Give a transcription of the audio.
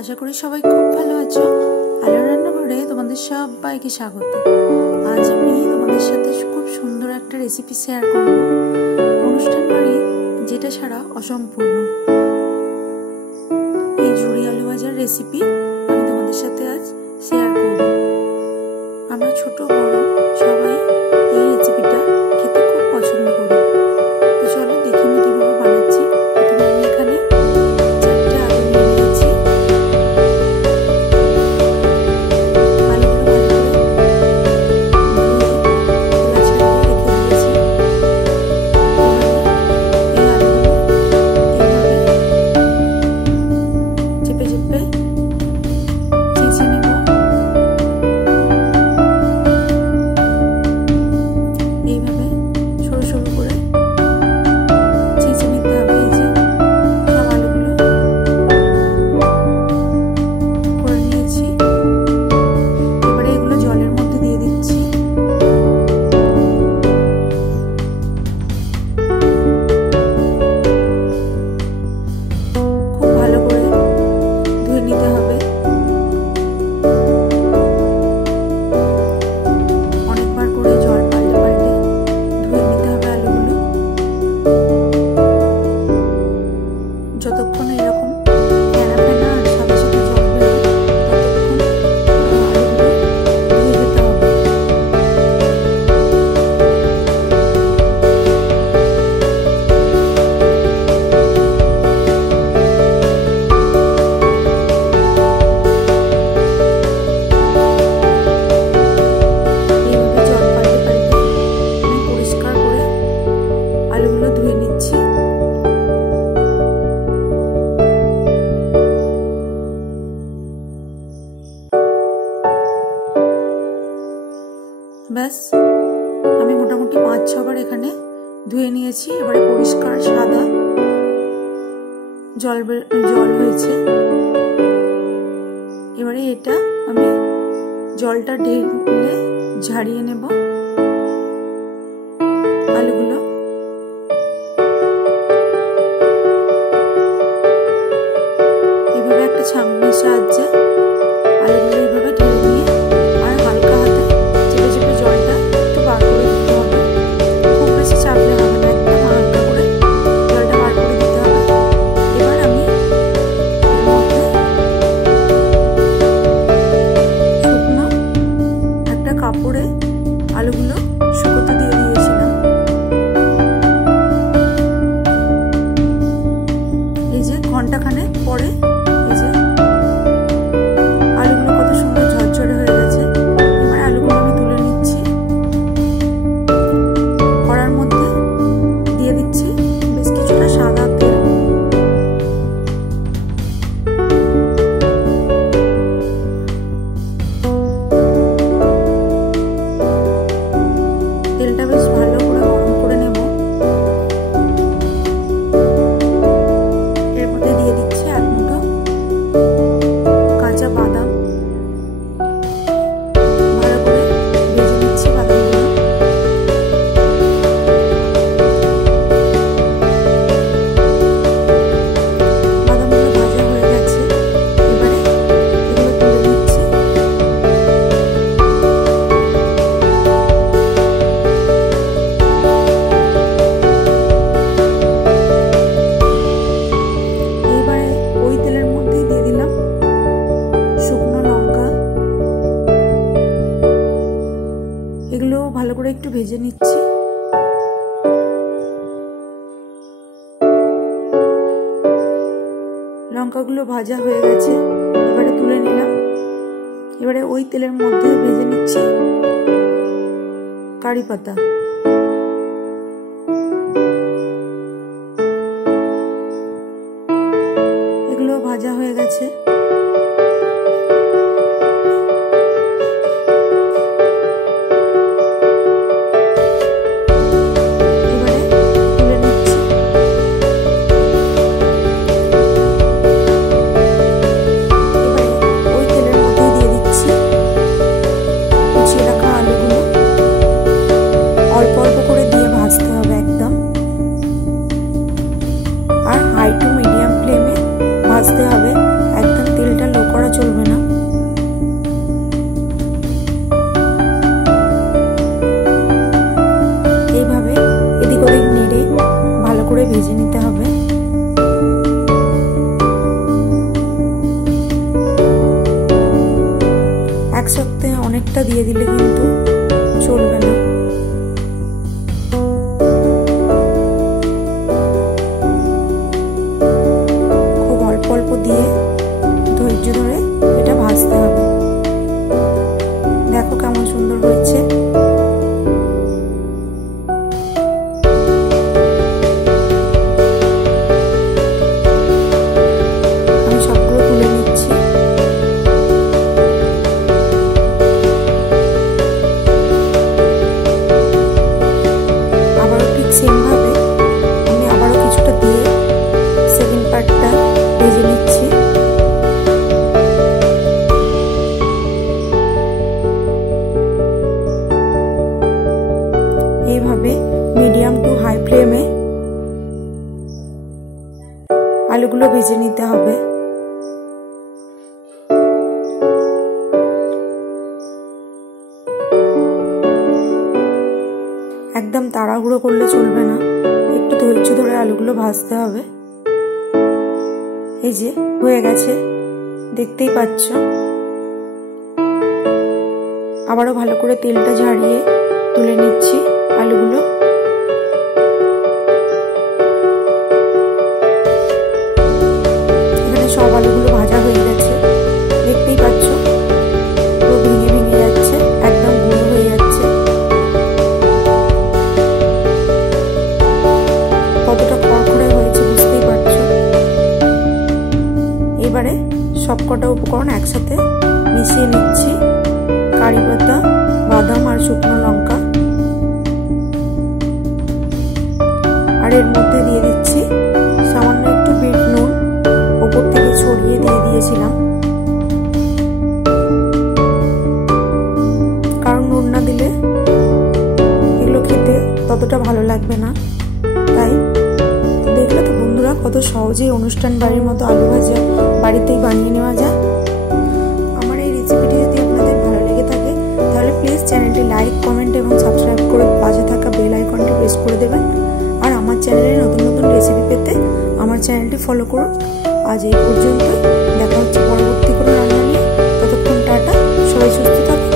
আশা করি সবাই খুব ভালো আছো। আলোর রান্নাঘরে তোমাদের সবাইকে স্বাগত। আজ আমি তোমাদের সাথে খুব সুন্দর একটা রেসিপি শেয়ার করব, অনুষ্ঠান বাড়ি যেটা ছাড়া অসম্পূর্ণ। এই ঝুড়ি আলু ভাজার রেসিপি আমি তোমাদের সাথে আজ শেয়ার করব। আমরা ছোট বড় সবাই এই রেসিপিটা খেতে খুব পছন্দ করি। তো চলো দেখে নিই কিভাবে বানাচ্ছি। প্রথমে আমি এখানে যতক্ষণ এরকম ফেনা ফেনা আর সাদা সাদা জল বেরোয় ততক্ষণ ধুয়ে নিচ্ছি। ব্যাস আমি মোটামুটি 5-6 বার এখানে ধুয়ে নিয়েছি। এবারে পরিষ্কার সাদা জল হয়েছে। এবারে এটা আমি জলটা ঢেলে ঝাড়িয়ে নেব আলুগুলো। এভাবে একটা ছাঁকনির সাহায্যে আলুগুলো এইভাবে ঢেলে নিয়ে আর হালকা হাতে চেপে চেপে জলটা একটু বার করে দিতে হবে। খুব বেশি চাপলে হবে না, একদম হালকা করে জলটা বার করে দিতে হবে। এবার আমি এর মধ্যে শুকনো একটা কাপড়ে আলুগুলো শুকোতে দিয়ে দিয়েছিলাম। এই যে ঘন্টাখানেক পরে এই যে আলুগুলো কত সুন্দর ঝরঝরে হয়ে গেছে। এবার আলুগুলো আমি তুলে নিচ্ছি। কড়ার মধ্যে দিয়ে দিচ্ছি বেশ কিছুটা সাদা তেল। তেলটা বেশ ভালো করে গরম করে নেব। এর মধ্যে দিয়ে দিচ্ছি 1 মুঠো কাঁচা বাদাম। ভালো করে ভেজে নিচ্ছি বাদামগুলো। বাদামগুলো ভাজা হয়ে গেছে। এবারে এগুলো তুলে নিচ্ছি। এইবারে ওই তেলের মধ্যেই দিয়ে দিলাম শুকনো লঙ্কা। এগুলো ভালো করে একটু ভেজে নিচ্ছি। লঙ্কাগুলো ভাজা হয়ে গেছে। এবারে তুলে নিলাম। এবারে ওই তেলের মধ্যে ভেজে নিচ্ছি কারি পাতা। এগুলো ভাজা হয়ে গেছে। অল্প অল্প করে দিয়ে ভাজতে হবে একদম। আর হাই টু মিডিয়াম ফ্লেমে ভাজতে হবে একদম হবে। একসাথে অনেকটা দিয়ে দিলে কিন্তু চলবে না। খুব অল্প অল্প দিয়ে ধৈর্য ধরে এটা ভাজতে হবে। দেখো কেমন সুন্দর হয়েছে। আমি সবগুলো তুলে নিচ্ছি। আবারও ঠিক সেম ভাবে আমি আবারও কিছুটা দিয়ে সেকেন্ড পার্টটা ভেজে নিচ্ছি। এইভাবে মিডিয়াম টু হাই ফ্লেমে আলুগুলো ভেজে নিতে হবে। একদম তাড়াহুড়ো করলে চলবে না, একটু ধৈর্য ধরে আলুগুলো ভাজতে হবে। এই যে হয়ে গেছে, দেখতেই পাচ্ছ। আবারও ভালো করে তেলটা ঝাড়িয়ে তুলে নিচ্ছি আলুগুলো। এখানে সব আলুগুলো ভাজা হয়ে গেছে, দেখতেই পাচ্ছ পুরো ভেঙে ভেঙে যাচ্ছে, একদম গুঁড়ো হয়ে যাচ্ছে। কতটা খড়খড়ে হয়েছে বুঝতেই পারছো। এবারে সবকটা উপকরণ একসাথে মিশিয়ে নিচ্ছি। কারি পাতা, বাদাম আর শুকনো লঙ্কা, আর এর মধ্যে দিয়ে দিচ্ছি সামান্য একটু বিট নুন, ওপর থেকে ছড়িয়ে দিয়ে দিয়েছিলাম, কারণ নুন না দিলে এগুলো খেতে ততটা ভালো লাগবে না। তাই দেখলে তো বন্ধুরা, কত সহজেই অনুষ্ঠান বাড়ির মতো আলু ভাজা বাড়িতেই বানিয়ে নেওয়া যায়। আমার এই রেসিপিটি যদি আপনাদের ভালো লেগে থাকে তাহলে প্লিজ চ্যানেলটি লাইক, কমেন্ট এবং সাবস্ক্রাইব করে পাশে থাকা বেল আইকনটি প্রেস করে দেবেন। আর আমার চ্যানেলে নতুন নতুন রেসিপি পেতে আমার চ্যানেলটি ফলো করুন। আজ এই পর্যন্তই, দেখা হচ্ছে পরবর্তী কোনো রান্না নিয়ে। ততক্ষণ টাটা, সবাই সুস্থ থাকুন।